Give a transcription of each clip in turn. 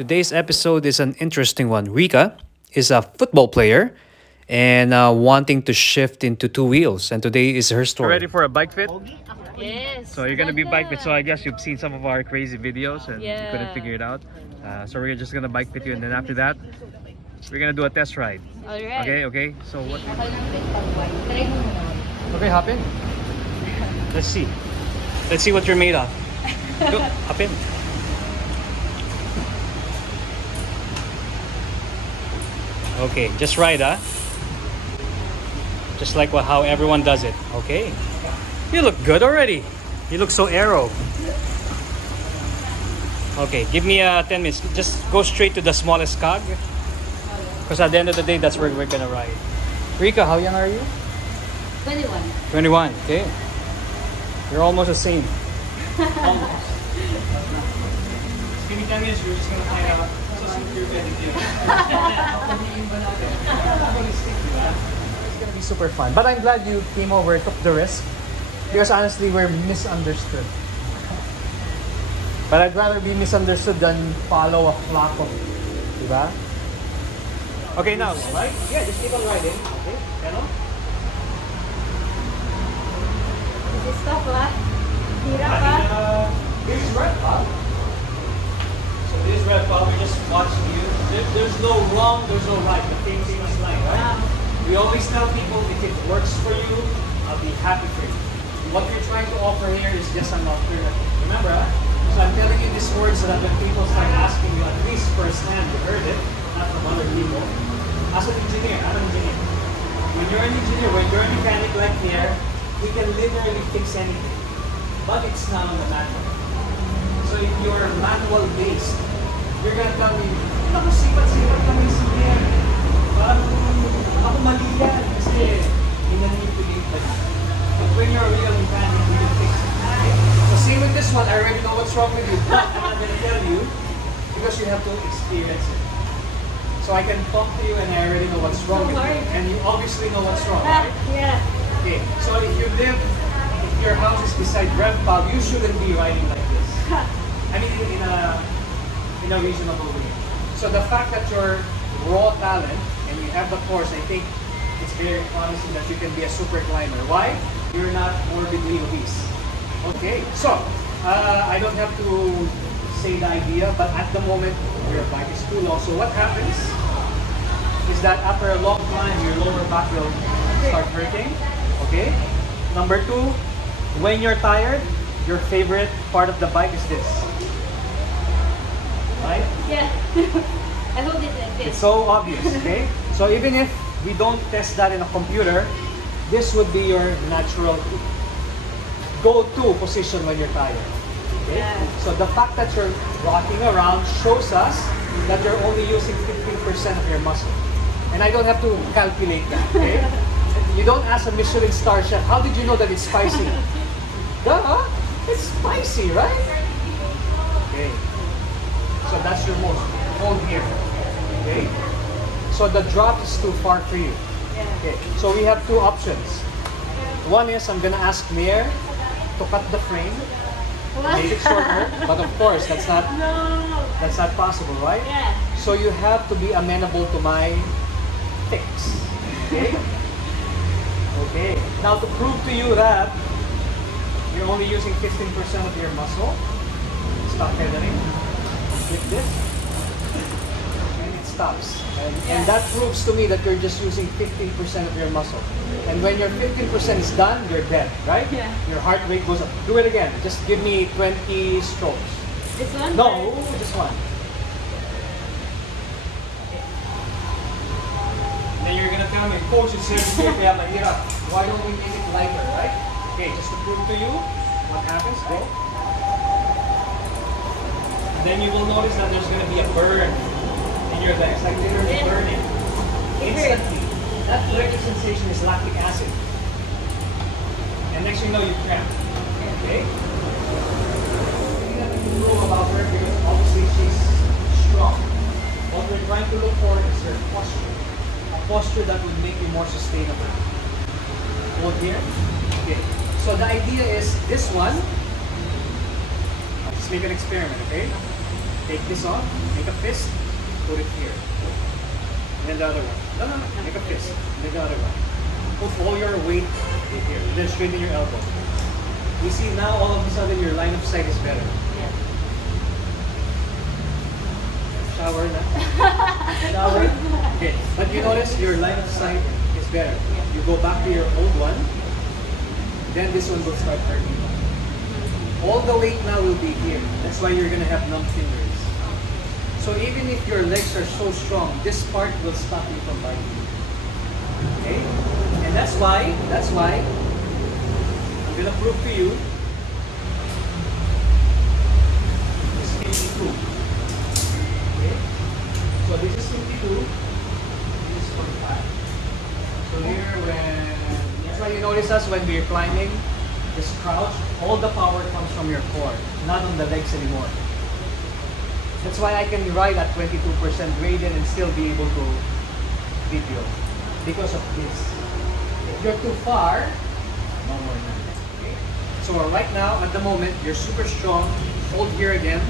Today's episode is an interesting one. Rika is a football player and wanting to shift into two wheels, and today is her story. Ready for a bike fit? Yes. So you're gonna be bike fit. So I guess you've seen some of our crazy videos and you couldn't figure it out. So we're just gonna bike fit you, and then after that, we're gonna do a test ride. Alright. Okay. So what? Okay, hop in. Let's see. Let's see what you're made of. Go, hop in. Okay, just ride, huh? Just like how everyone does it. Okay. You look good already. You look so aero. Okay, give me 10 minutes. Just go straight to the smallest cog. Because at the end of the day, that's where we're gonna ride. Rika, how young are you? 21. 21, okay. You're almost the same. Almost. Give me 10 minutes, we're just gonna find out. It's gonna be super fun. But I'm glad you came over and took the risk. Because honestly, we're misunderstood. But I'd rather be misunderstood than follow a flock of, diba? Okay, now, right? Yeah, just keep on riding. Okay, hello? Stop lah. Hirap ah. Here's Red Pop. So this is Red Pop, we're just watching you. There's no wrong, there's no right. The same line, right? We always tell people if it works for you, I'll be happy for you. What we're trying to offer here is just an alternative. Remember, so I'm telling you these words so that when people start asking you, at least firsthand, you heard it, not from other people. As an engineer, I'm an engineer. When you're an engineer, when you're a mechanic like here, we can literally fix anything. But it's not on the manual. So if you're manual based, you're gonna tell me, ako sipat-sipat kami sa engineer. Ako mali yan kasi in-manipulate ba niya. But when you're a real mechanic, you can fix it. Okay? So same with this one, I already know what's wrong with you. But I'm not gonna tell you because you have to experience it. So I can talk to you and I already know what's wrong with you. And you obviously know what's wrong, right? Yeah. Okay, so if your house is beside Rev Pub, you shouldn't be riding like this. I mean, in a reasonable way. So the fact that you're raw talent and you have the course, I think it's very promising that you can be a super climber. Why? You're not morbidly obese. Okay, so I don't have to say the idea, but at the moment your bike is too long. So what happens is that after a long climb, your lower back will start hurting. Okay. Number 2, when you're tired, your favorite part of the bike is this. Right? Yeah. I hold it like this. It's so obvious, okay? So even if we don't test that in a computer, this would be your natural go-to position when you're tired. Okay? Yeah. So the fact that you're rocking around shows us that you're only using 15% of your muscle. And I don't have to calculate that, okay? You don't ask a Michelin star chef, how did you know that it's spicy? Duh! It's spicy, right? Okay. So that's your most. Hold here. Okay. So the drop is too far for you. Okay. So we have 2 options. One is I'm gonna ask Nair to cut the frame, make it shorter. But of course, that's not possible, right? Yeah. So you have to be amenable to my fix. Okay? Okay. Now to prove to you that you're only using 15% of your muscle, stop pedaling. Click this. And it stops. And that proves to me that you're just using 15% of your muscle. And when your 15% is done, you're dead, right? Yeah. Your heart rate goes up. Do it again. Just give me 20 strokes. This one? No, just one. Then you're gonna tell me, coach, it's here, kaya mahirap. Why don't we make it lighter, right? Okay, just to prove to you what happens, go. And then you will notice that there's gonna be a burn in your legs, like literally burning. Instantly. That burning sensation is lactic acid. And next thing you know, you cramp. Okay? Something that about her because obviously she's strong. What we're trying to look for is her posture. Posture that would make you more sustainable. Hold here. Okay. So the idea is this one. Let's make an experiment, okay? Take this off, make a fist, put it here. And then the other one. No, make a fist. And then the other one. Put all your weight in here. Then straighten your elbow. You see now all of a sudden your line of sight is better. Yeah. Shower na. Shower. Okay. But you notice your line of sight is better. You go back to your old one. Then this one will start hurting. All the weight now will be here. That's why you're gonna have numb fingers. So even if your legs are so strong, this part will stop you from biting. Okay? And that's why, I'm gonna prove to you this is 52. Okay? So this is 52, this is 45. So here that's why you notice us when we're climbing, this crouch, all the power comes from your core, not on the legs anymore. That's why I can ride at 22% gradient and still be able to video. Because of this. If you're too far, no more than that. Okay? So right now, at the moment, you're super strong. Hold here again,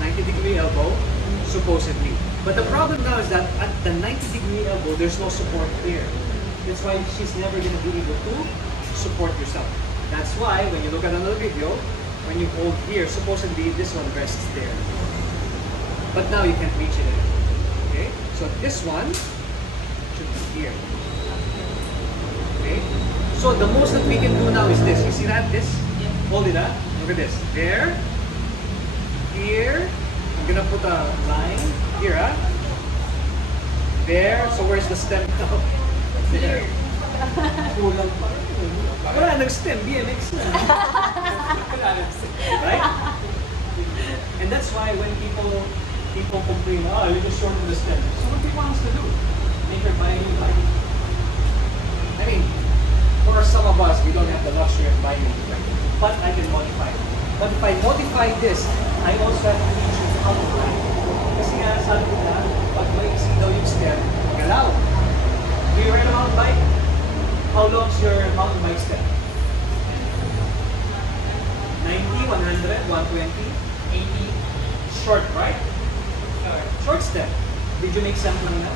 90-degree elbow, supposedly. But the problem now is that at the 90-degree elbow, there's no support here. That's why she's never going to be able to support yourself. That's why when you look at another video, when you hold here, supposedly this one rests there. But now you can't reach it anymore. Okay? So this one should be here. Okay? So the most that we can do now is this. You see that? This? Hold it up. Look at this. There. Here. I'm gonna put a line here, huh? There. So where's the stem now? There. Kulang pa. Wala nang stem, BMX na. Right? And that's why when people complain, oh, you just shorten the stem. So what do you want us to do? Make her buy a new bike? I mean, for some of us, we don't have the luxury of buying a new bike. But I can modify it. But if I modify this, I also have to teach you how to ride. Kasi nga, sabi ko na, pag maiksi daw yung stem, galaw. Do you ride a mountain bike? How long is your mountain bike step? 90, 100, 120, 80. Short, right? Short step. Did you make something now?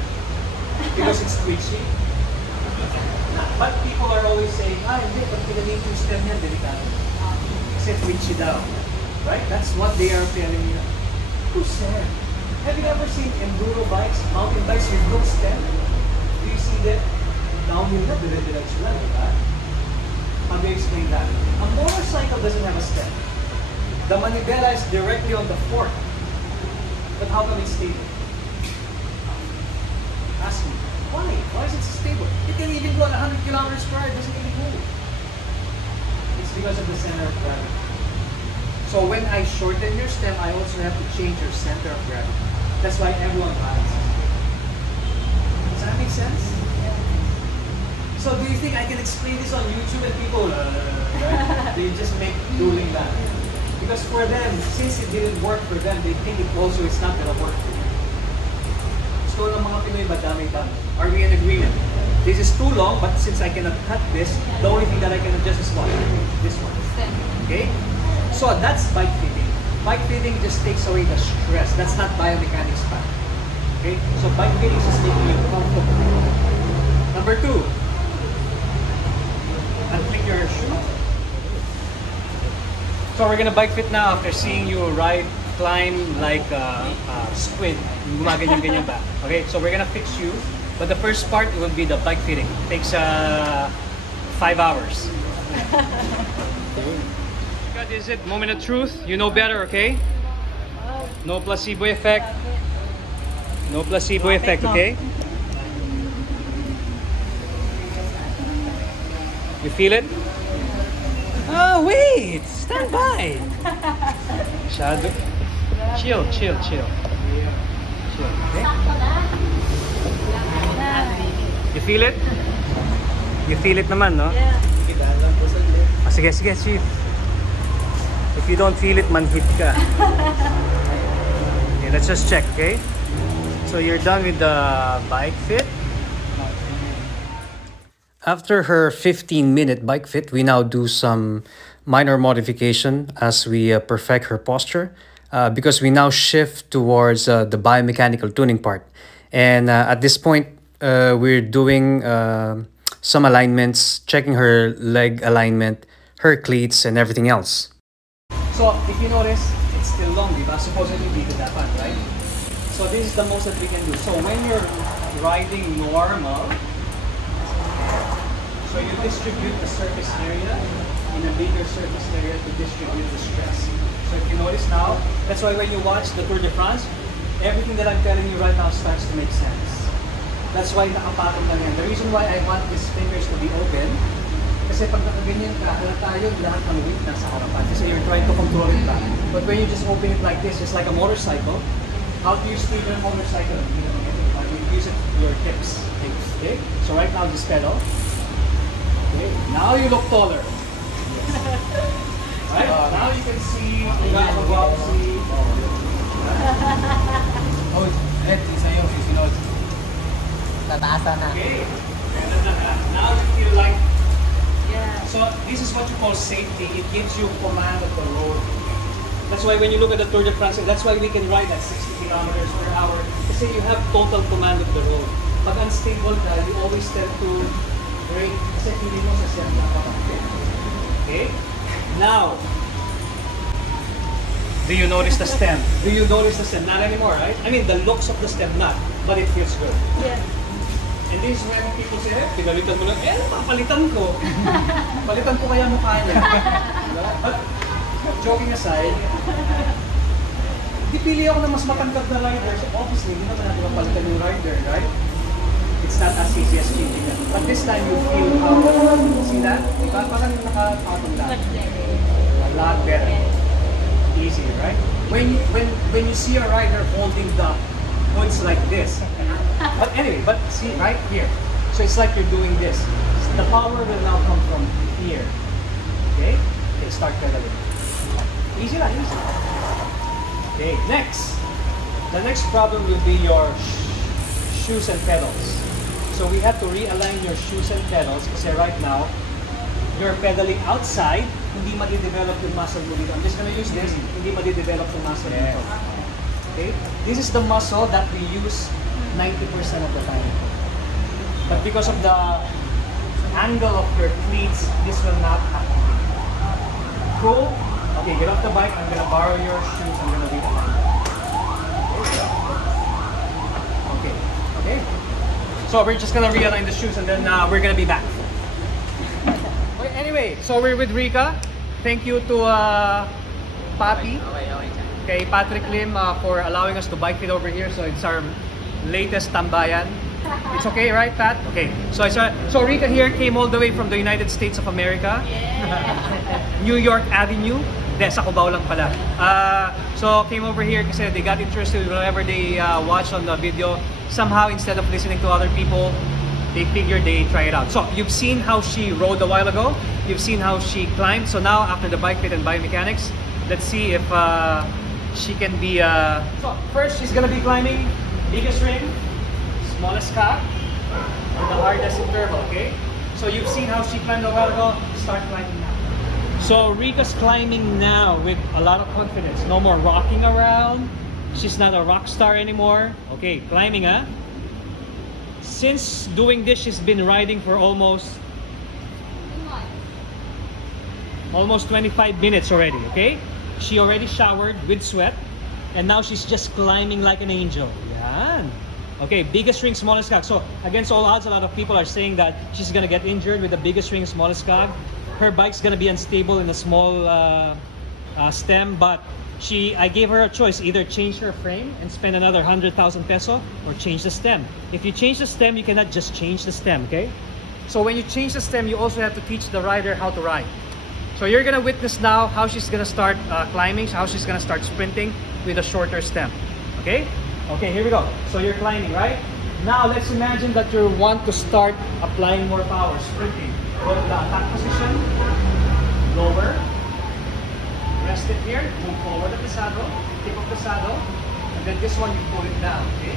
Because it's twitchy? But people are always saying, hindi, pag pinamake yung stem yan, delikado. Kasi twitchy daw. Right? That's what they are telling you. Who said? Have you ever seen enduro bikes, mountain bikes with no stem? Do you see them? Downhill na, dire-diretso lang, diba? How do you explain that? A motorcycle doesn't have a stem. The manivela is directly on the fork. But how come it's stable? Ask me, why? Why is it stable? It can even go at 100 kilometers per hour, it doesn't even move. It's because of the center of gravity. So when I shorten your stem, I also have to change your center of gravity. That's why everyone rides. Does that make sense? So do you think I can explain this on YouTube and people, right? They just make doing that? Because for them, since it didn't work for them, they think it also is not gonna work for you. So ng mga Pinoy ba dami-dami? Are we in agreement? This is too long, but since I cannot cut this, the only thing that I can adjust is what? This one. Okay? So that's bike fitting. Bike fitting just takes away the stress. That's not biomechanics part. Okay? So bike fitting is just making you comfortable. Number 2. Unpick your shoe. So we're gonna bike fit now after seeing you ride, climb like a squid. Gumaganyan-ganyan ba? Okay, so we're gonna fix you. But the first part will be the bike fitting. It takes 5 hours. What is it? Moment of truth. You know better, okay? No placebo effect. No placebo effect, okay? You feel it? Oh, wait! Stand by! Shadow. Chill, chill, chill. Chill, okay? You feel it? You feel it naman, no? Yeah. Sige, sige, chief. If you don't feel it, manhit ka. Okay, let's just check, okay? So you're done with the bike fit. After her 15-minute bike fit, we now do some minor modification as we perfect her posture. because we now shift towards the biomechanical tuning part. And at this point, we're doing some alignments, checking her leg alignment, her cleats, and everything else. So if you notice, it's still long, diba? Supposedly dito dapat, right? So this is the most that we can do. So when you're riding normal, so you distribute the surface area in a bigger surface area to distribute the stress. So if you notice now, that's why when you watch the Tour de France, everything that I'm telling you right now starts to make sense. That's why nakapatong lang yan. The reason why I want these fingers to be open, kasi pag nakaganyan ka, halata yun lahat ng weight nasa harapan. Kasi you're trying to control it back. But when you just open it like this, it's like a motorcycle. How do you steer a motorcycle? You use it your hips. Okay? So right now, just pedal. Okay, now you look taller. Right? Now you can see, you got the see. Oh, ito sa'yo, susunod. Tataasan na. Okay. Now you feel like, Yeah. so this is what you call safety. It gives you command of the road. That's why when you look at the Tour de France, that's why we can ride at 60 kilometers per hour. Kasi you have total command of the road. Pag unstable ka, you always tend to brake. Kasi hindi mo sa siyang nakapagpapit. Okay? Now, do you notice the stem? Do you notice the stem? Not anymore, right? I mean, the looks of the stem, not. But it feels good. Yeah. And this is when people say, pinalitan mo lang, papalitan ko. Palitan ko kaya mukha niya. But, joking aside, pili ako ng mas matangkad na rider. So obviously, hindi naman natin mapalitan yung rider, right? It's not as easy as changing it. But this time, you feel how, see that? Diba? Parang nakapatong lang. Much better. A lot better. Easy, right? When you see a rider holding the hoods like this. But anyway, but see right here. So it's like you're doing this. The power will now come from here. Okay? Okay, start pedaling. Easy lang, easy. Okay, next. The next problem will be your shoes and pedals. So we have to realign your shoes and pedals kasi right now, you're pedaling outside, hindi madi-develop yung muscle mo dito. I'm just gonna use this, hindi madi-develop yung muscle dito. Okay? This is the muscle that we use 90% of the time. But because of the angle of your cleats, this will not happen. Cool? Okay, get off the bike. I'm gonna borrow your shoes. I'm gonna leave them. Okay. Okay. So we're just gonna realign the shoes and then we're gonna be back. Okay, anyway, so we're with Rika. Thank you to Papi. Okay, Patrick Lim for allowing us to bike fit over here. So it's our latest tambayan. It's okay, right, Pat? Okay. So Rika here came all the way from the United States of America. Yeah. New York Avenue. Sa Cubao lang pala. So came over here kasi they got interested whenever they watch on the video. Somehow, instead of listening to other people, they figured they try it out. So you've seen how she rode a while ago. You've seen how she climbed. So now after the bike fit and biomechanics, let's see if she can be. So first, she's gonna be climbing biggest ring, smallest cock, and the hardest interval. Okay. So you've seen how she climbed a while ago. Start climbing now. So Rika's climbing now with a lot of confidence. No more rocking around. She's not a rock star anymore. Okay, climbing, huh? Since doing this, she's been riding for almost 25 minutes already, okay? She already showered with sweat. And now she's just climbing like an angel. Yan. Okay, biggest ring, smallest cock. So against all odds, a lot of people are saying that she's gonna get injured with the biggest ring, smallest cock. Her bike's gonna be unstable in a small stem, but I gave her a choice: either change her frame and spend another 100,000 peso, or change the stem. If you change the stem, you cannot just change the stem, okay? So when you change the stem, you also have to teach the rider how to ride. So you're gonna witness now how she's gonna start climbing, how she's gonna start sprinting with a shorter stem, okay? Okay, here we go. So you're climbing, right? Now let's imagine that you want to start applying more power, sprinting. Go to the attack position, lower, rest it here, move forward of the saddle, tip of the saddle, and then this one you pull it down, okay?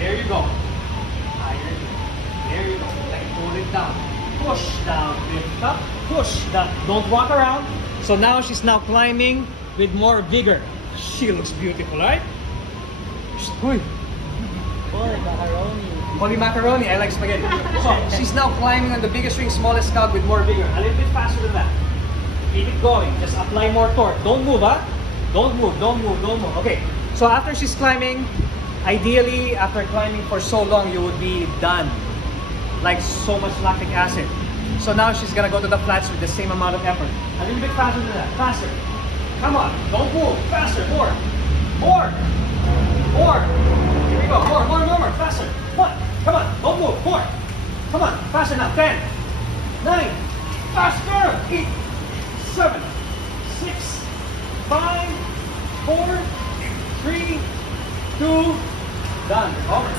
There you go. Higher. There you go. Like pull it down. Push down, lift up, push down. Don't walk around. So now she's now climbing with more vigor. She looks beautiful, right? Uy. Holy macaroni. Holy macaroni, I like spaghetti. So, she's now climbing on the biggest ring, smallest cog with more vigor. A little bit faster than that. Keep it going. Just apply more torque. Don't move, huh? Don't move, don't move, don't move. Okay. So after she's climbing, ideally, after climbing for so long, you would be done. Like so much lactic acid. So now she's gonna go to the flats with the same amount of effort. A little bit faster than that. Faster. Come on. Don't move. Faster. More. More. More. Here we go. More. Faster. Come on. Don't move. More. Come on. Faster now. 10. 9. Faster. 8. 7. 6. 5. 4. 3. 2. Done. Over.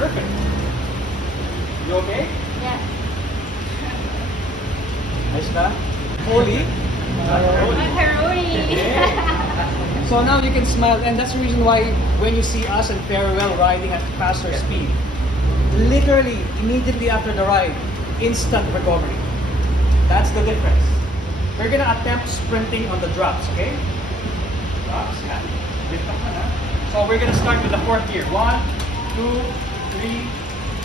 Perfect. You okay? Yes. Nice na? Holy? Macaroni. Okay. So now you can smile, and that's the reason why when you see us and Farewell riding at faster speed, literally immediately after the ride, instant recovery. That's the difference. We're gonna attempt sprinting on the drops, okay? Drops, yeah. So we're gonna start with the 4th gear. 1, 2, 3,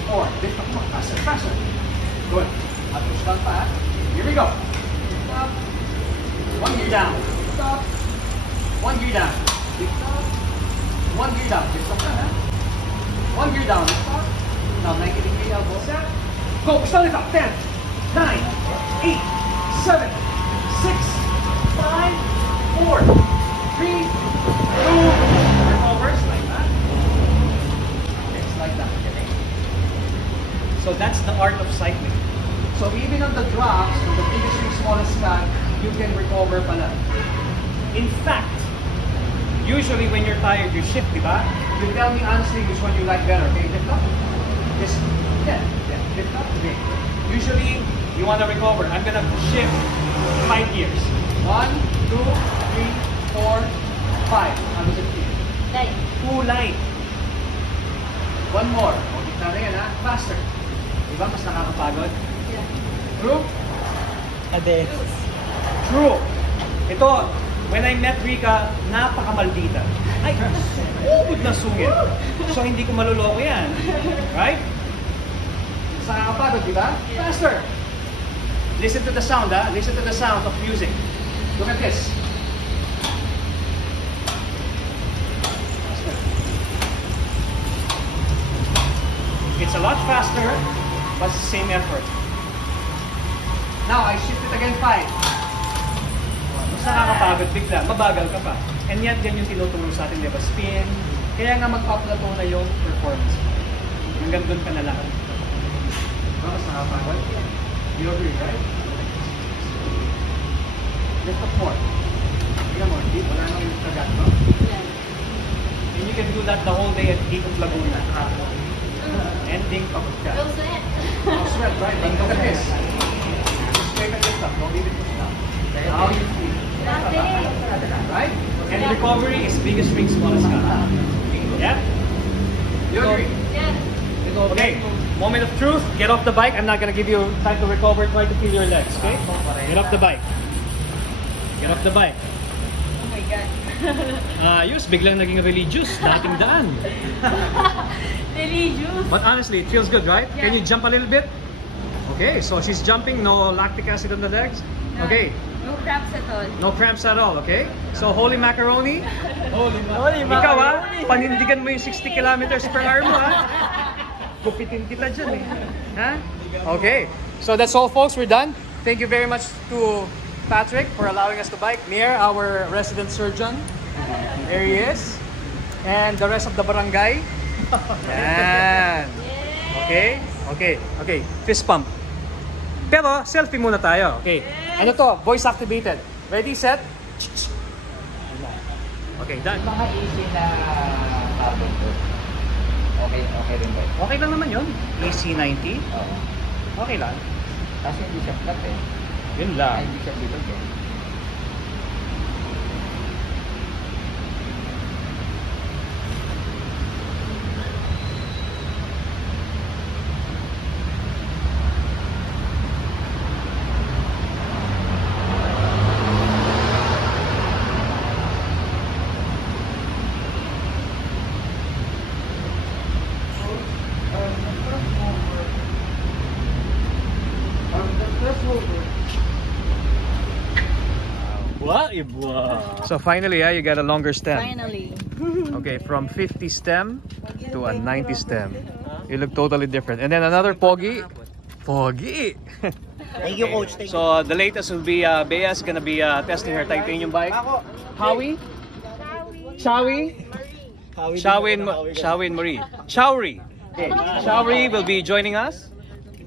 4. Lift up more. Faster. Good. Push down pa. Here we go. Stop. 1 gear down. Stop. 1 gear down. Lift up. 1 gear down. Lift up na. 1 gear down. Lift up. Now 90 degree elbow. Set. Go. Start it up. 10, 9, 8, 7, 6, 5, 4, 3, 2. Recovers like that. It's like that. So that's the art of cycling. So even on the drops, from the biggest ring, smallest cog, you can recover pala. In fact, usually when you're tired, you shift, diba? You tell me honestly which one you like better, okay? Lift up. This, yeah, lift up. Okay. Usually, you want to recover. I'm gonna shift 5 gears. 1, 2, 3, 4, 5. How does it feel? Light. Too light. One more. Okay, tara yan ha. Faster. Diba mas nakakapagod? Yeah. True? Ade. True. Ito, when I met Rika, napakamaldita. Ay, ubod na sungit. So hindi ko maluloko yan. Right? Mas nakakapagod, diba? Faster. Listen to the sound, ha? Listen to the sound of music. Look at this. Faster. It's a lot faster, but same effort. Now, I shift it again 5. Mas nakakapagod bigla, mabagal ka pa. And yan yung tinutulong sa atin, diba? Spin. Kaya nga magpa-plateau na yung performance. Hanggang doon ka na lang. Diba? Mas nakakapagod. You agree, right? Lift up more. Tingnan mo, wala nang yung kagat, no? And you can do that the whole day at Ikot Laguna. Ending pagod ka. No sweat. No sweat, right? But look at this. Just straight at this stuff. Don't leave it to stop. How you feel. Right? And recovery is biggest ring, smallest cog. Yeah? You agree? Yes. Okay. Moment of truth. Get off the bike. I'm not gonna give you time to recover. Try to feel your legs, okay? Get off the bike. Get off the bike. Oh my God. Ayos, biglang naging religious. Dating daan. Religious. But honestly, it feels good, right? Yeah. Can you jump a little bit? Okay, so she's jumping. No lactic acid on the legs. No. Okay. No cramps at all. No cramps at all, okay? So, holy macaroni. Holy Ikaw ha, panindigan mo yung 60 kilometers per hour mo ha. Kupitin kita dyan eh. Ha? Okay. So that's all folks, we're done. Thank you very much to Patrick for allowing us to bike. Near our resident surgeon. There he is. And the rest of the barangay. Yan. Okay. Fist pump. Pero, selfie muna tayo. Okay. Ano to? Voice activated. Ready, set? Okay, done. Mga easy na habon ko. Okay rin ba? Okay lang naman yun. AC90. Oo. Okay lang. Kasi hindi siya flat eh. Yun lang. Hindi siya bilog eh. So finally, yeah, you got a longer stem. Finally. Okay, from 50 stem to a 90 stem. You look totally different. And then another Pogi. Pogi! Thank you, coach. Thank So the latest will be Bea's gonna be testing her titanium bike. Howie? Shawi? Shawi and Marie. Shawri. Okay. Shawri will be joining us.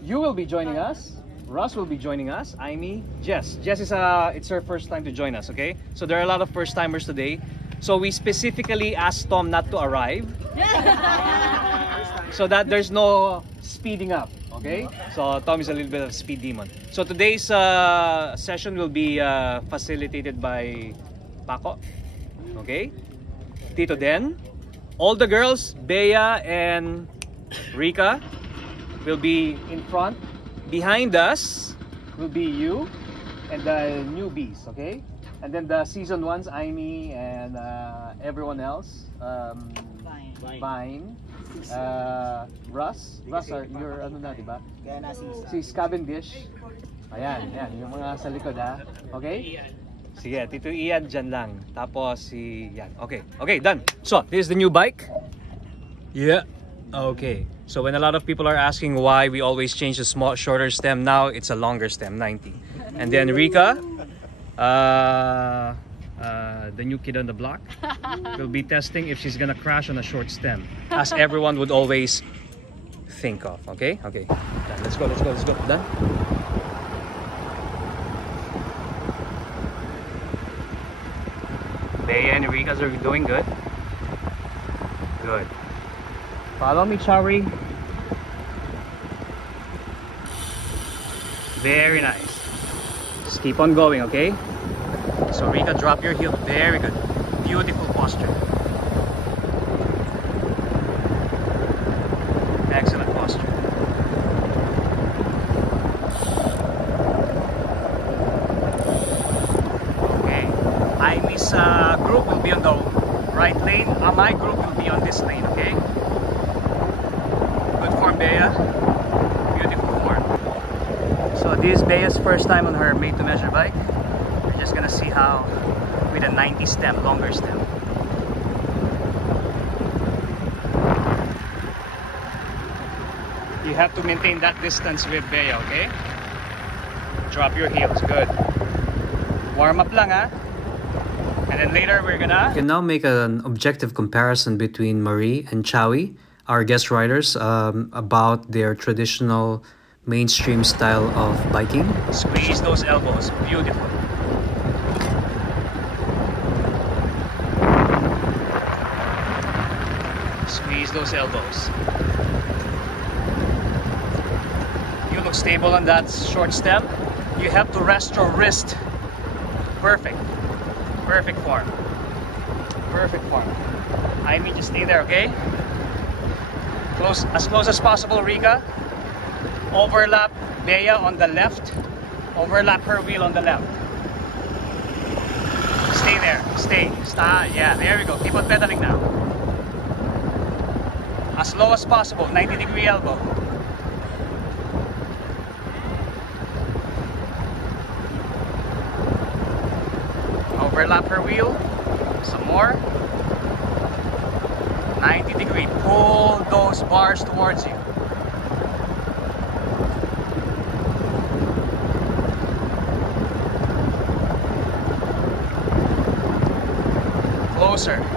You will be joining us. Russ will be joining us. Aimee, Jess. Jess is it's her first time to join us, okay? So there are a lot of first timers today. So we specifically asked Tom not to arrive so that there's no speeding up, okay? So Tom is a little bit of a speed demon. So today's session will be facilitated by Paco, okay? Tito Den. All the girls, Bea and Rika, will be in front. Behind us will be you and the newbies, okay? And then the season ones, Aimee and everyone else. Vine. Russ, you're ano na, diba? Si Cavendish. Ayan, yung mga sa likod, ha? Okay? Sige, Tito Ian dyan lang. Tapos si yan. Okay, done. So, this is the new bike. Yeah. Okay. So when a lot of people are asking why we always change the shorter stem, now it's a longer stem, 90. And then Rika, the new kid on the block, will be testing if she's gonna crash on a short stem, as everyone would always think of. Okay. Done. Let's go. Done. Bea and Rika are doing good. Good. Follow me, Shawri. Very nice. Just keep on going, okay? So Rika, drop your heel. Very good. Beautiful posture. Excellent posture. Okay. Aimee's group will be on the right lane. My group will be on this lane, okay? Good form, Bea. Beautiful form. So this is Bea's first time on her made-to-measure bike. We're just gonna see how with a 90 stem, longer stem. You have to maintain that distance with Bea, okay? Drop your heels, good. Warm up lang, ha? And then later we're gonna... We can now make an objective comparison between Marie and Chawi, our guest riders, about their traditional mainstream style of biking. Squeeze those elbows, beautiful. Squeeze those elbows. You look stable on that short stem. You have to rest your wrist. Perfect. Perfect form. Perfect form. Aimee, just stay there, okay? As close as possible, Rika. Overlap Bea on the left. Overlap her wheel on the left. Stay there. Stay. Yeah, there we go. Keep on pedaling now. As low as possible. 90-degree elbow. Overlap her wheel. Some more. 90-degree. Pull those bars towards you.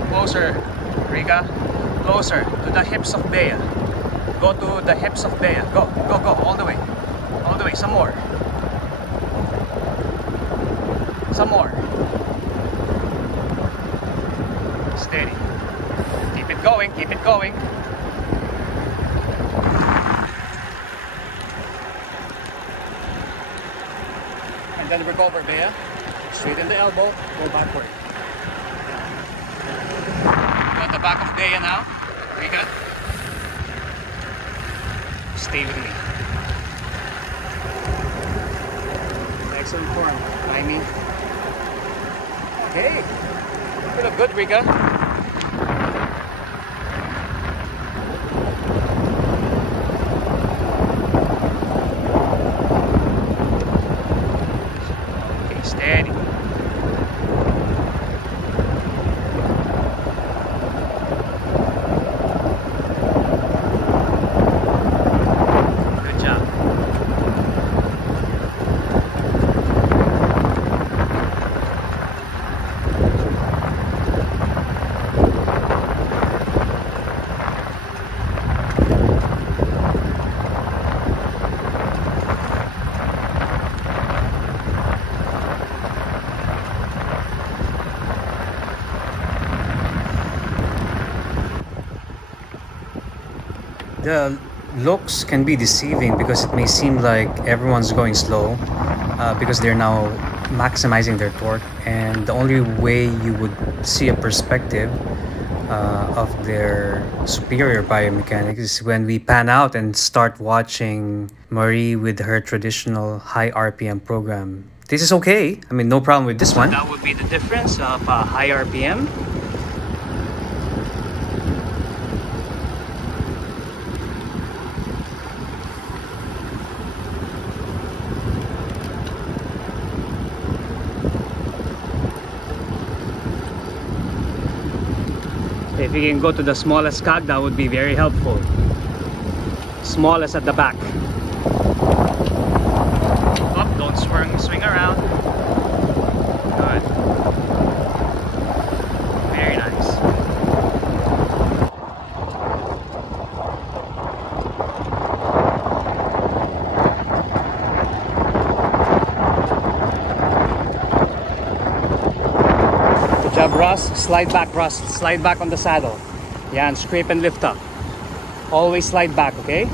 Closer, Rika. Closer to the hips of Bea. Go to the hips of Bea. Go, all the way. All the way, some more. Some more. Steady. Keep it going, keep it going. And then recover, Bea. Straighten the elbow, go backward. Got the back of Bea now. Rika. Stay with me. Excellent form, Aimee. Okay. You look good, Rika. Okay, steady. The looks can be deceiving because it may seem like everyone's going slow because they're now maximizing their torque, and the only way you would see a perspective of their superior biomechanics is when we pan out and start watching Marie with her traditional high RPM program. This is okay. I mean, no problem with this one. That would be the difference of high RPM. If you can go to the smallest cog, that would be very helpful. Smallest at the back. Oh, don't swing around. Good. Very nice. Good job, Ross. Slide back, Ross. Slide back on the saddle. Yeah, and scrape and lift up. Always slide back, okay?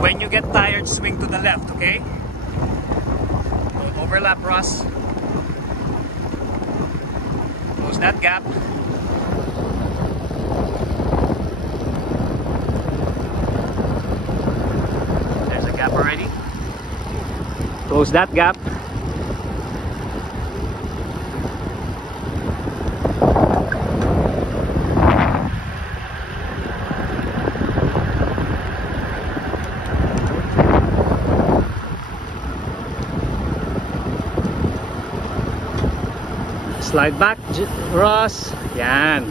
When you get tired, swing to the left, okay? Don't overlap, Ross. Close that gap. There's a gap already. Close that gap. Slide back, Ross. Yan.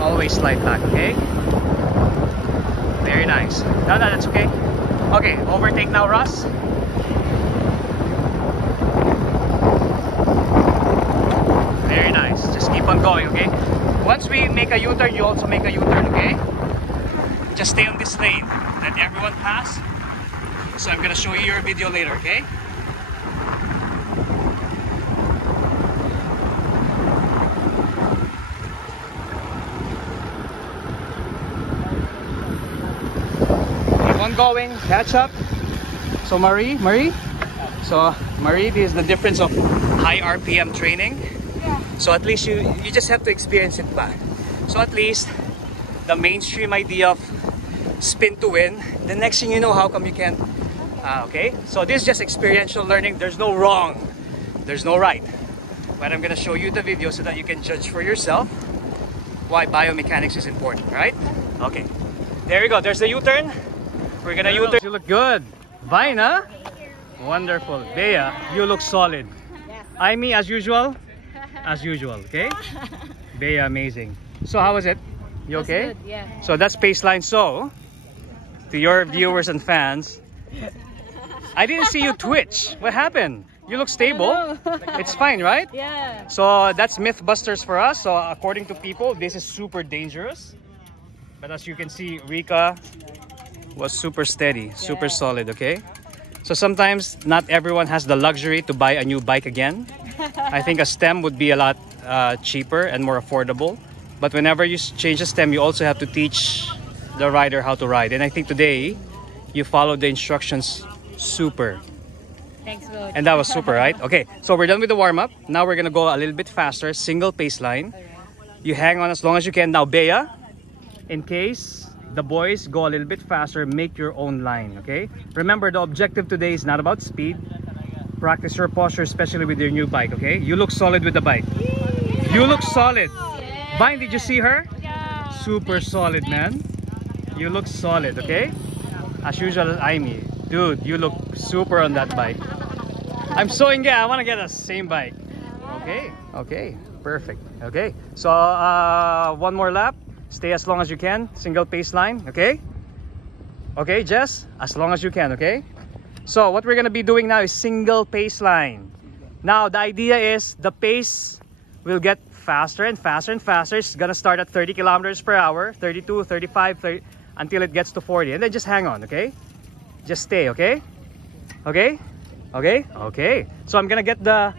Always slide back, okay? Very nice. No, that's okay. Okay, overtake now, Ross. Very nice. Just keep on going, okay? Once we make a U-turn, you also make a U-turn, okay? Just stay on this lane. Let everyone pass. So I'm gonna show you your video later, okay? Going, catch up. So Marie, so Marie, this is the difference of high RPM training. Yeah. So at least you just have to experience it back. So at least the mainstream idea of spin to win, the next thing you know, how come you can't? Okay, so this is just experiential learning. There's no wrong, there's no right, but I'm gonna show you the video so that you can judge for yourself why biomechanics is important, right? Okay, there you go. There's the U-turn. We're gonna U-turn. You look good. Vine, huh? Wonderful. Bea, you look solid. Yes. Aimee, as usual? As usual, okay? Bea, amazing. So how was it? You okay? Good, yeah. So that's Paceline. So, to your viewers and fans, I didn't see you twitch. What happened? You look stable. It's fine, right? Yeah. So that's Mythbusters for us. So according to people, this is super dangerous. But as you can see, Rika was super steady, super solid, okay? So sometimes not everyone has the luxury to buy a new bike again. I think a stem would be a lot cheaper and more affordable. But whenever you change a stem, you also have to teach the rider how to ride. And I think today, you followed the instructions super. Thanks, Coach. And that was super, right? Okay, so we're done with the warm-up. Now we're gonna go a little bit faster, single pace line. You hang on as long as you can. Now, Bea, in case the boys go a little bit faster, make your own line, okay? Remember, the objective today is not about speed. Practice your posture, especially with your new bike, okay? You look solid with the bike. You look solid. Yeah. Vine, did you see her? Yeah. Super solid, man. You look solid, okay? As usual, Aimee. Dude, you look super on that bike. I'm so engaged. I want to get the same bike. Okay, okay, perfect. Okay, so one more lap. Stay as long as you can, single pace line, okay? Okay, Jess, as long as you can, okay? So what we're gonna be doing now is single pace line. Now the idea is the pace will get faster and faster and faster. It's gonna start at 30 kilometers per hour, 32, 35, 30, until it gets to 40. And then just hang on, okay? Just stay, okay? Okay? Okay? Okay. So I'm gonna get the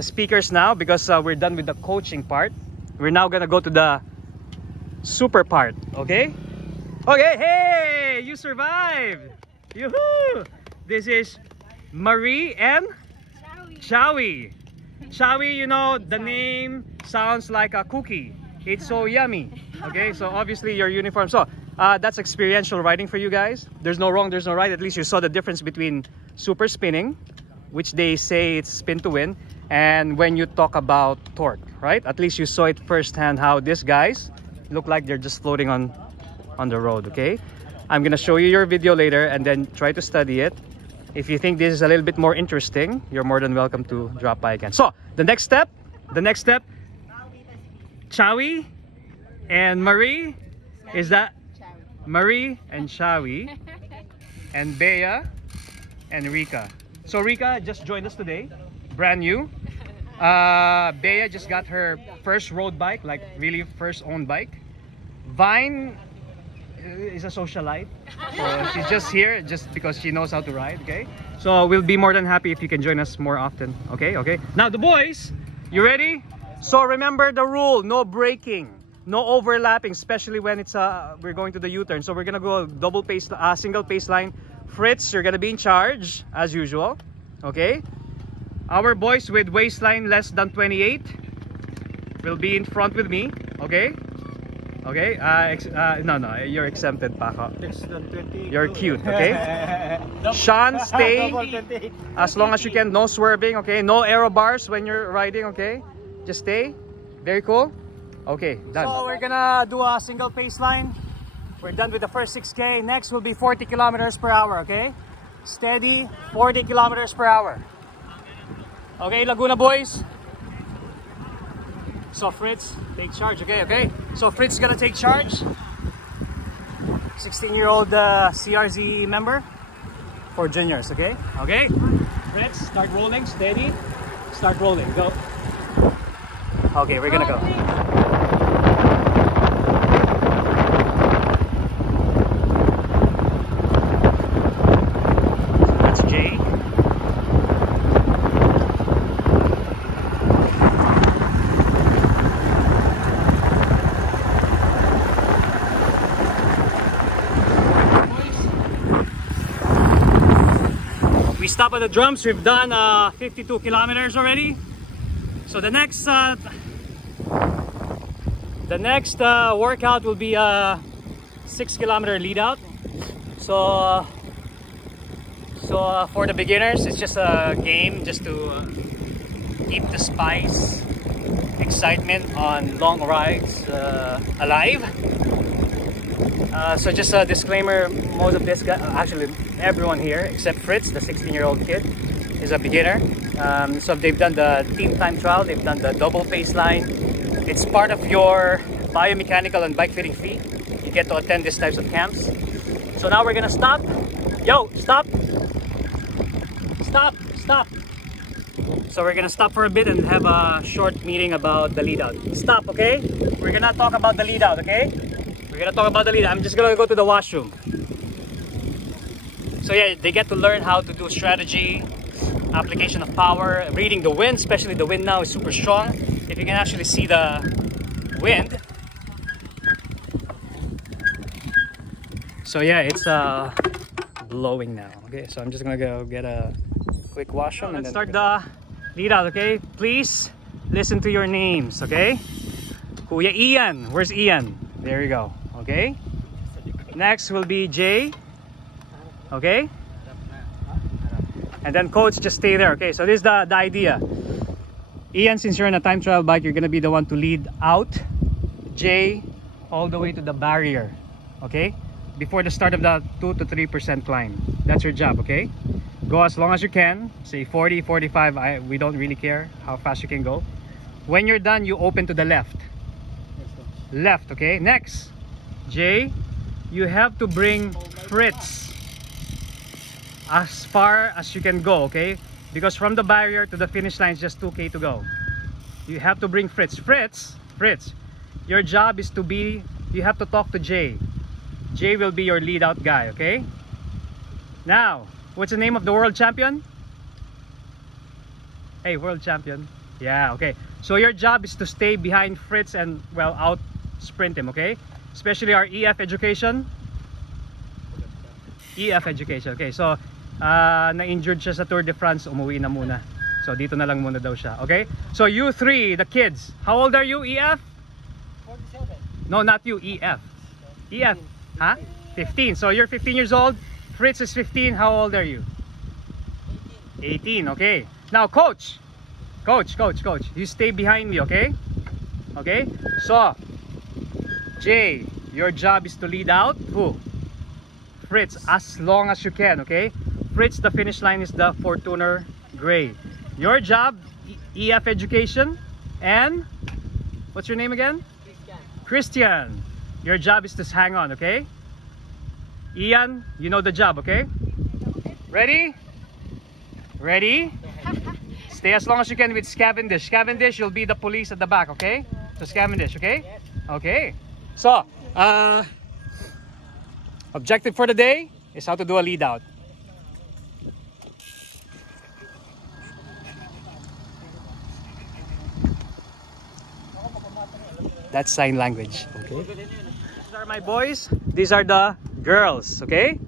speakers now because we're done with the coaching part. We're now gonna go to the super part, okay? Okay, hey! You survived! Yoo-hoo! This is Marie and Chowie. Chowie, you know, the name sounds like a cookie. It's so yummy. Okay, so obviously your uniform. So that's experiential riding for you guys. There's no wrong, there's no right. At least you saw the difference between super spinning, which they say it's spin to win, and when you talk about torque, right? At least you saw it firsthand how these guys look like they're just floating on the road, okay? I'm gonna show you your video later and then try to study it. If you think this is a little bit more interesting, you're more than welcome to drop by again. So the next step, Chowie and Marie, is that Marie and Chowie and Bea and Rika. So Rika just joined us today, brand new. Bea just got her first road bike, like really first owned bike. Vine is a socialite, so she's just here just because she knows how to ride, okay? So we'll be more than happy if you can join us more often, okay? Now the boys, you ready? So remember the rule, no braking, no overlapping, especially when it's we're going to the U-turn. So we're gonna go double pace, single pace line. Fritz, you're gonna be in charge as usual, okay? Our boys with waistline less than 28 will be in front with me, okay? Okay, no, you're exempted, Paco. You're cute, okay? Sean, stay as long as you can. No swerving, okay? No aero bars when you're riding, okay? Just stay. Very cool. Okay, done. So we're gonna do a single pace line. We're done with the first 6K. Next will be 40 kilometers per hour, okay? Steady, 40 kilometers per hour. Okay, Laguna boys? So Fritz, take charge, okay? So Fritz is gonna take charge. 16-year-old CRZ member for juniors, okay? Okay, Fritz, start rolling, steady. Start rolling, go. Okay, we're gonna go. That's Jay. We stop at the drums. We've done 52 kilometers already. So the next workout will be a 6-kilometer lead out. So for the beginners, it's just a game just to keep the spice, excitement on long rides alive. So just a disclaimer, most of this guy, actually everyone here except Fritz, the 16-year-old kid, is a beginner. So they've done the team time trial, they've done the double pace line. It's part of your biomechanical and bike fitting fee. You get to attend these types of camps. So now we're gonna stop. Yo, stop. Stop. So we're gonna stop for a bit and have a short meeting about the lead out. Stop, okay? We're gonna talk about the lead out, okay? We're gonna talk about the lead out. I'm just gonna go to the washroom. So yeah, they get to learn how to do strategy, application of power, reading the wind, especially the wind now is super strong. If you can actually see the wind. So yeah, it's blowing now. Okay, so I'm just gonna go get a quick washroom and then start the lead out, okay? Please listen to your names, okay? Kuya Ian, where's Ian? There you go, okay? Next will be Jay, okay? And then coach, just stay there, okay? So this is the idea. Ian, since you're on a time trial bike, you're gonna be the one to lead out. Jay, all the way to the barrier, okay? Before the start of the 2 to 3% climb. That's your job, okay? Go as long as you can. Say 40, 45, we don't really care how fast you can go. When you're done, you open to the left. Left, okay? Next, Jay, you have to bring Fritz as far as you can go, okay? Because from the barrier to the finish line is just 2K to go. You have to bring Fritz. Fritz, your job is to be, you have to talk to Jay. Jay will be your lead out guy, okay? Now, what's the name of the world champion? Hey, world champion. Yeah, okay. So your job is to stay behind Fritz and, well, out sprint him, okay? Especially our EF education. EF education, okay. So, na-injured siya sa Tour de France, umuwi na muna. So, dito na lang muna daw siya, okay? So, you three, the kids, how old are you, EF? 47. No, not you, EF. EF, huh? 15. So, you're 15 years old. Fritz is 15. How old are you? 18, okay. Now, coach, you stay behind me, okay? Okay, so Jay, your job is to lead out who? Fritz, as long as you can, okay? Fritz, the finish line is the Fortuner Gray. Your job, EF education, and what's your name again? Christian. Your job is to hang on, okay? Ian, you know the job, okay? Ready? Ready? Stay as long as you can with Cavendish. Cavendish, you'll be the police at the back, okay? So Cavendish, okay? Okay. So, objective for the day is how to do a lead out. That's sign language, okay? These are my boys. These are the girls, okay?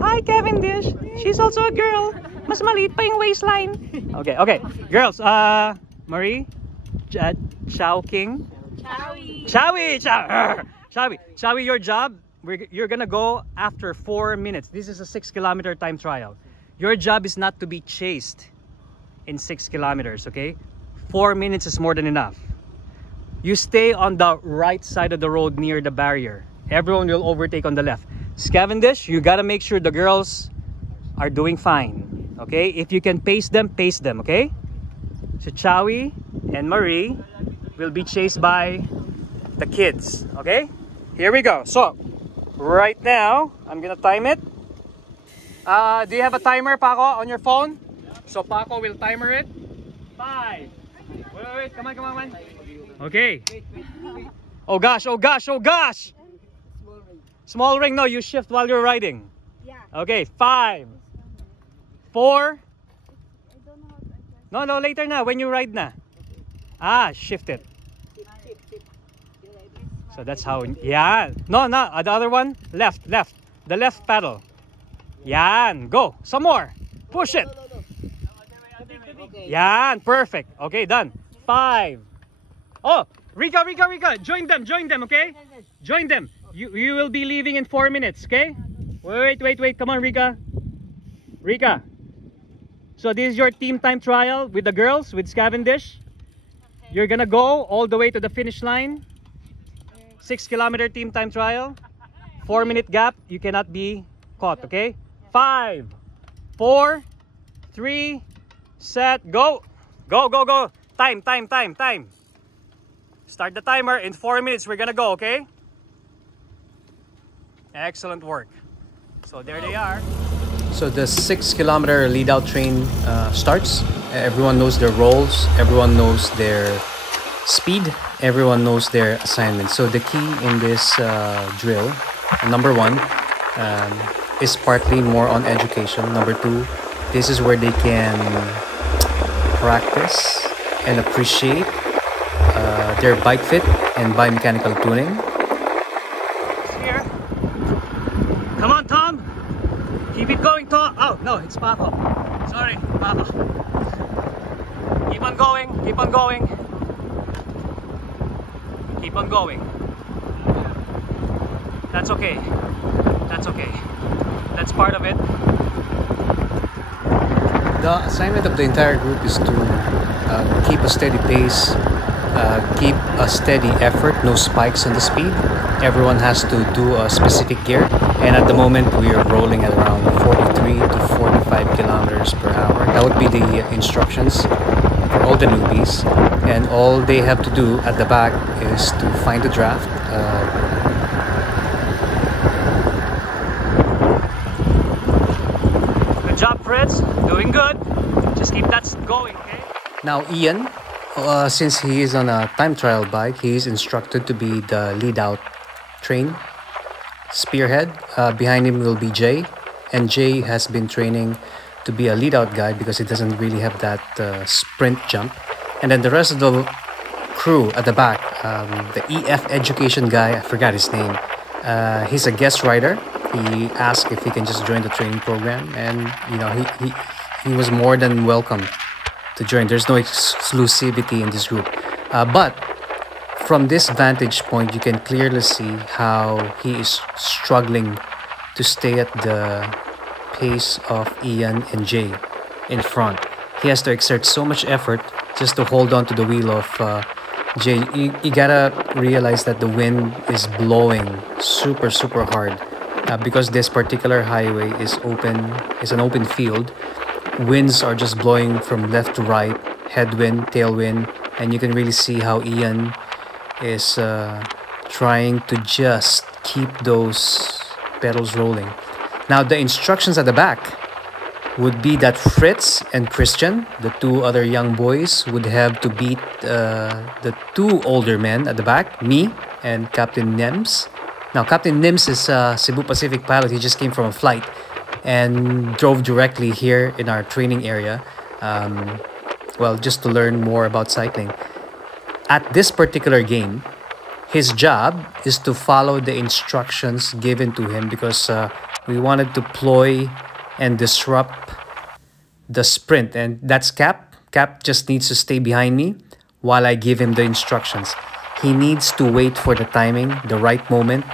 Hi, Cavendish. She's also a girl. Mas maliit pa yung waistline. Okay, okay. Girls, Marie, Chow King. Chowie. Chowie, your job, you're gonna go after 4 minutes. This is a 6-kilometer time trial. Your job is not to be chased in 6 kilometers, okay? 4 minutes is more than enough. You stay on the right side of the road near the barrier. Everyone will overtake on the left. Cavendish, you gotta make sure the girls are doing fine. Okay, if you can pace them, okay? So Chowie and Marie will be chased by the kids, okay? Here we go. So, right now, I'm gonna time it. Do you have a timer, Paco, on your phone? So Paco will timer it. 5. Wait, come on. Okay. Oh gosh. Small ring, no, you shift while you're riding. Yeah. Okay, 5. 4. No, later na, when you ride na. Shift it. So that's how, yeah. No, the other one, left. The left pedal. Yan, go, some more. Push it. Yan, perfect. Okay, done. 5. Oh, Rika, join them, okay? Join them. You will be leaving in 4 minutes, okay? Wait, come on, Rika. So this is your team time trial with the girls, with Cavendish. You're gonna go all the way to the finish line. 6-kilometer team time trial. 4-minute gap, you cannot be caught, okay? 5, 4, 3, set, go. Go. Time. Start the timer. In 4 minutes, we're gonna go, okay? Excellent work. So there they are. So the 6-kilometer lead out train starts. Everyone knows their roles. Everyone knows their speed. Everyone knows their assignments. So the key in this drill, number 1, is partly more on education. Number 2, this is where they can practice and appreciate their bike fit and biomechanical tuning. Here. Come on, Tom. Keep it going, Tom. Oh, no, it's Paco. Sorry, Paco. Keep on going. That's okay. That's part of it. The assignment of the entire group is to keep a steady pace, keep a steady effort, no spikes on the speed. Everyone has to do a specific gear, and at the moment we are rolling at around 43 to 45 kilometers per hour. That would be the instructions for all the newbies, and all they have to do at the back is to find the draft. Good job, Fritz. Doing good. Just keep that going, okay? Now Ian, since he is on a time trial bike, he is instructed to be the lead out train spearhead. Behind him will be Jay, and Jay has been training to be a lead out guy because he doesn't really have that sprint jump. And then the rest of the crew at the back, the EF education guy, I forgot his name. He's a guest rider. He asked if he can just join the training program, and he was more than welcome to join. There's no exclusivity in this group, but from this vantage point, you can clearly see how he is struggling to stay at the pace of Ian and Jay in front. He has to exert so much effort just to hold on to the wheel of Jay. You gotta realize that the wind is blowing super hard because this particular highway is an open field. Winds are just blowing from left to right, headwind, tailwind, and you can really see how Ian is trying to just keep those pedals rolling. Now the instructions at the back would be that Fritz and Christian, the two other young boys, would have to beat the two older men at the back, me and Captain Nems. Now Captain Nems is a Cebu Pacific pilot. He just came from a flight and drove directly here in our training area, just to learn more about cycling. At this particular game, his job is to follow the instructions given to him because we wanted to ploy and disrupt the sprint, and that's Cap. Cap just needs to stay behind me while I give him the instructions. He needs to wait for the timing, the right moment,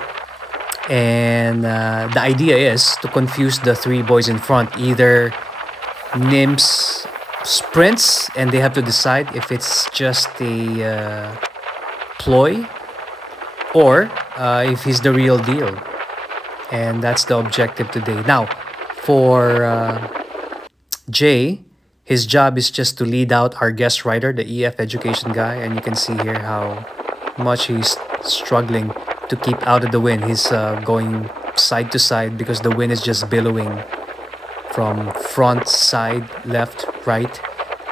and the idea is to confuse the three boys in front. Either Nims sprints and they have to decide if it's just a ploy or if he's the real deal, and that's the objective today. Now for Jay, his job is just to lead out our guest rider, the EF education guy, and you can see here how much he's struggling to keep out of the wind. He's going side to side because the wind is just billowing from front, side, left, right.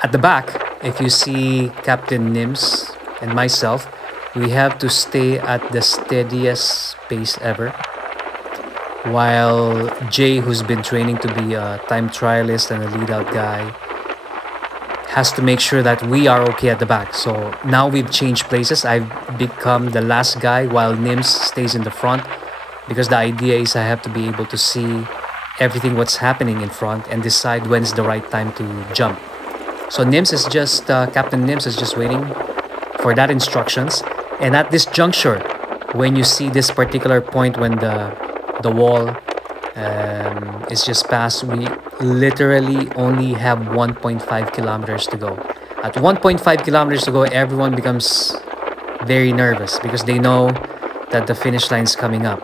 At the back, if you see Captain Nims and myself, we have to stay at the steadiest pace ever, while Jay, who's been training to be a time trialist and a lead-out guy, has to make sure that we are okay at the back. So now we've changed places. I've become the last guy while Nims stays in the front, because the idea is I have to be able to see everything what's happening in front and decide when's the right time to jump. So Nims is just Captain Nims is just waiting for that instructions. And at this juncture, when you see this particular point when the wall is just passed, we literally only have 1.5 kilometers to go. At 1.5 kilometers to go, everyone becomes very nervous because they know that the finish line is coming up.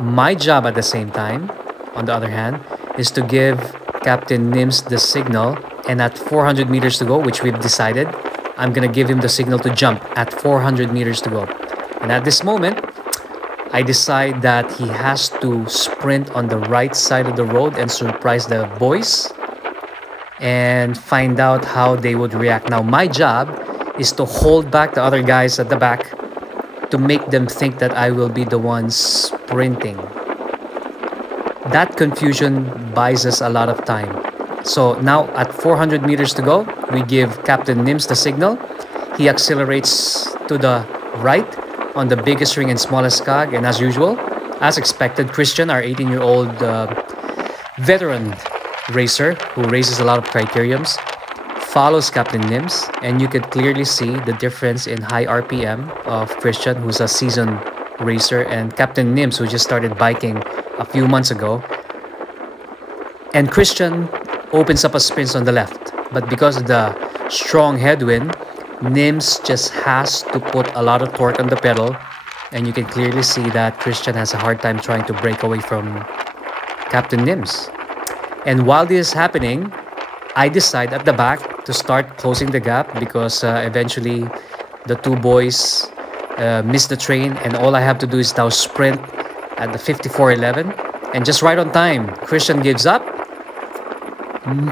My job at the same time, on the other hand, is to give Captain Nims the signal, and at 400 meters to go, which we've decided, I'm gonna give him the signal to jump at 400 meters to go. And at this moment, I decide that he has to sprint on the right side of the road and surprise the boys and find out how they would react. Now, my job is to hold back the other guys at the back to make them think that I will be the one sprinting. That confusion buys us a lot of time. So now at 400 meters to go, we give Captain Nims the signal. He accelerates to the right on the biggest ring and smallest cog, and as usual, as expected, Christian, our 18-year-old veteran racer who races a lot of criteriums, follows Captain Nims, and you could clearly see the difference in high RPM of Christian, who's a seasoned racer, and Captain Nims, who just started biking a few months ago. And Christian opens up a sprint on the left, but because of the strong headwind, Nims just has to put a lot of torque on the pedal, and you can clearly see that Christian has a hard time trying to break away from Captain Nims. And while this is happening, I decide at the back to start closing the gap because eventually the two boys miss the train, and all I have to do is now sprint at the 54.11, and just right on time, Christian gives up.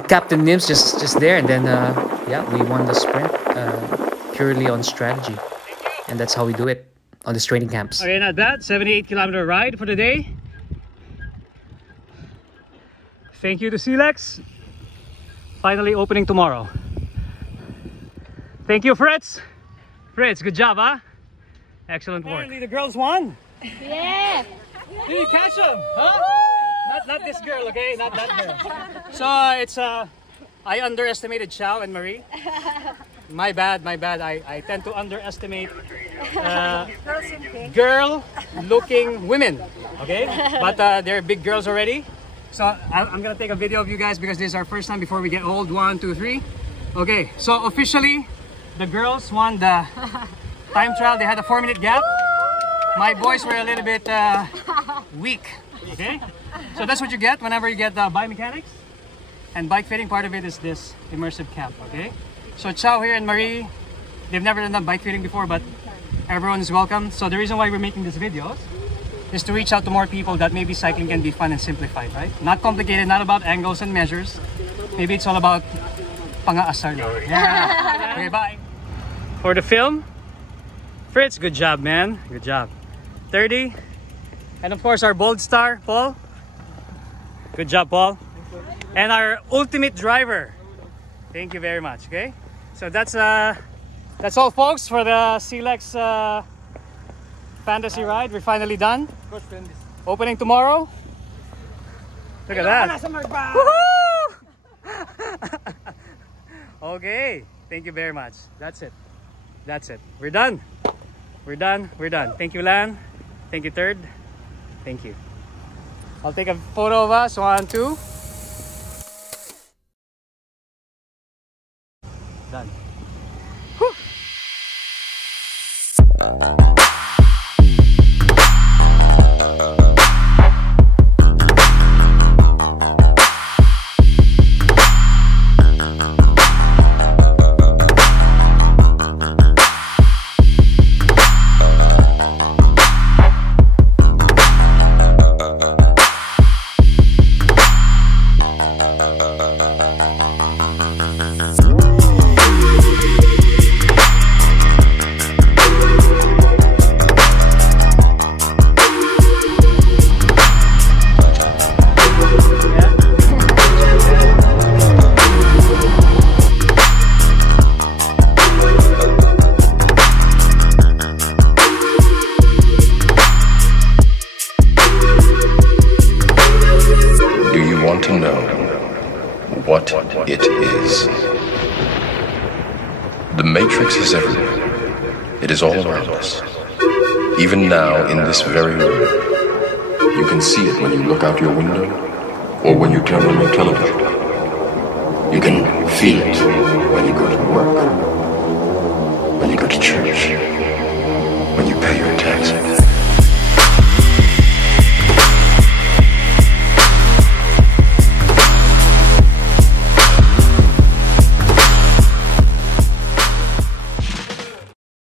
Captain Nims just there, and then we won the sprint purely on strategy, and that's how we do it on these training camps. Okay, not bad. 78-kilometer ride for the day. Thank you to Silex. Finally opening tomorrow. Thank you, Fritz. Fritz, good job, huh? Excellent work. Apparently the girls won. Yeah. Did you catch them? Huh? Not this girl, okay? Not that girl. So it's I underestimated Xiao and Marie. My bad. I tend to underestimate girl-looking women. Okay, but they're big girls already. So I'm gonna take a video of you guys because this is our first time before we get old. 1, 2, 3. Okay, so officially the girls won the time trial. They had a 4-minute gap. My boys were a little bit weak. Okay, so that's what you get whenever you get biomechanics. And bike fitting, part of it is this immersive camp. Okay, so Xiao here and Marie, they've never done bike fitting before, but everyone is welcome. So the reason why we're making this video is to reach out to more people that maybe cycling can be fun and simplified, right? Not complicated, not about angles and measures. Maybe it's all about pang-aasar lang. Yeah. Okay, bye. For the film, Fritz, good job, man. Good job. 30. And of course, our bold star, Paul. Good job, Paul. And our ultimate driver. Thank you very much, okay? So that's all, folks, for the SEALEX fantasy ride. We're finally done. Opening tomorrow. Look at that. Okay, thank you very much. That's it. We're done. Thank you, Lan. Thank you, Third. Thank you. I'll take a photo of us. 1, 2. Done. Whew. To know what it is. The Matrix is everywhere. It is all around us. Even now, in this very room. You can see it when you look out your window or when you turn on your television. You can feel it when you go to work, when you go to church.